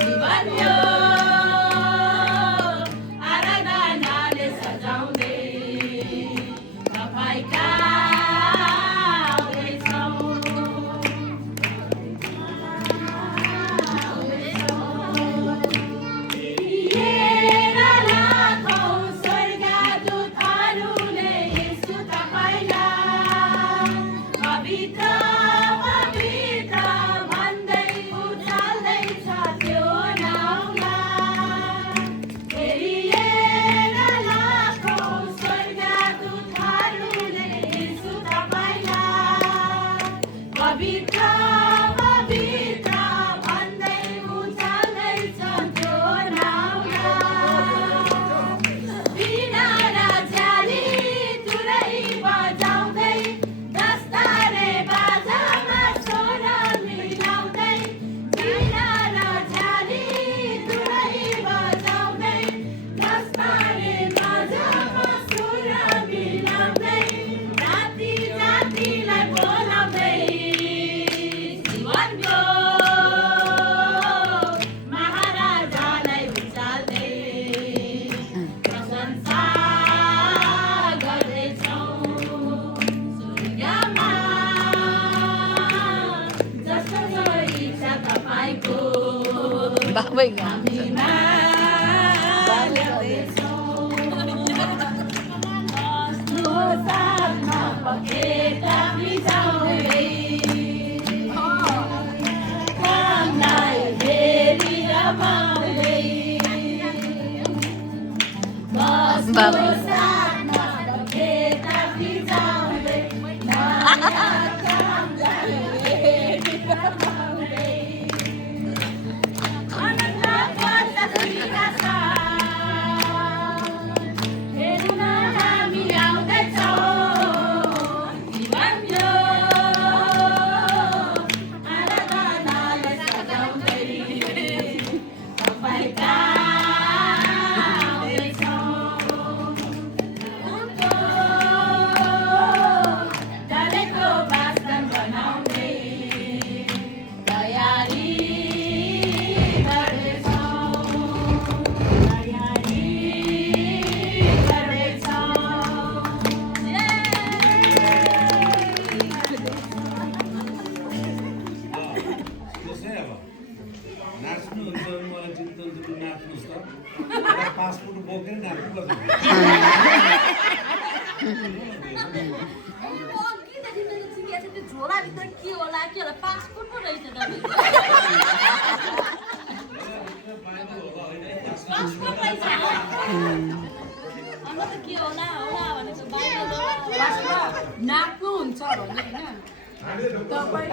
जीवन यो आराधनाले सजाउँदै तपाईँ कहाँ आउँदैछौँ। हेर लाखौँ स्वर्गदूतहरूले यीशु तपाईँलाई पवित्र पवित्र भन्दै उचाल्दैछ त्यो नाउँलाई। फेरि हेर लाखौँ स्वर्गदूतहरूले यीशु तपाईँलाई पवित्र पवित्र भन्दै उचाल्दैछ त्यो नाउँलाई। वीणा र झ्याली तुरै बजाउँदै दस्तारे बाजामा स्वर मिलाउँदै वीणा र झ्याली तुरै बजाउँदै दस्तारे बाजामा स्वर मिलाउँदै जाति जातिलाई बोलाउँदै जीवनको महाराजालाई उचाल्दै प्रशंसा गर्दैछौँ। स्वर्गमा जस्तो छ इच्छा तपाईँको बाबै हामीमा गर्दैछौँ। बस्नु साथमा पखेटा बिछाउँदै कामलाई फेरि रमाउँदै बस्नु साथमा पखेटा बिछाउँदै नयाँ कामलाई फेरि रमाउँदै अनन्तको तस्बिरका साथ हेर्न हामी आउँदैछौँ। जीवन यो आराधनाले सजाउँदै तपाईँ कहाँ आउँदैछौँ। उनको ढलेको वासस्थान बनाउँदै तयारी गर्दैछौँ। तयारी गर्दैछौँ। त्यसै अब नाच्नुहुन्छ भने मलाई चिन्तन चाहिँ नाच्नुहोस् त पासपोर्ट बोकेर नाच्नुपर्छ। अघिदेखि मैले सिकेको थिएँ त्यो झोलाभित्र के होला पासपोर्ट पो रहेछ तपाईँको। पासपोर्ट रहेछ अन्त त के होला होला भनेको बाहिर नाच्नुहुन्छ भने होइन तपाईँ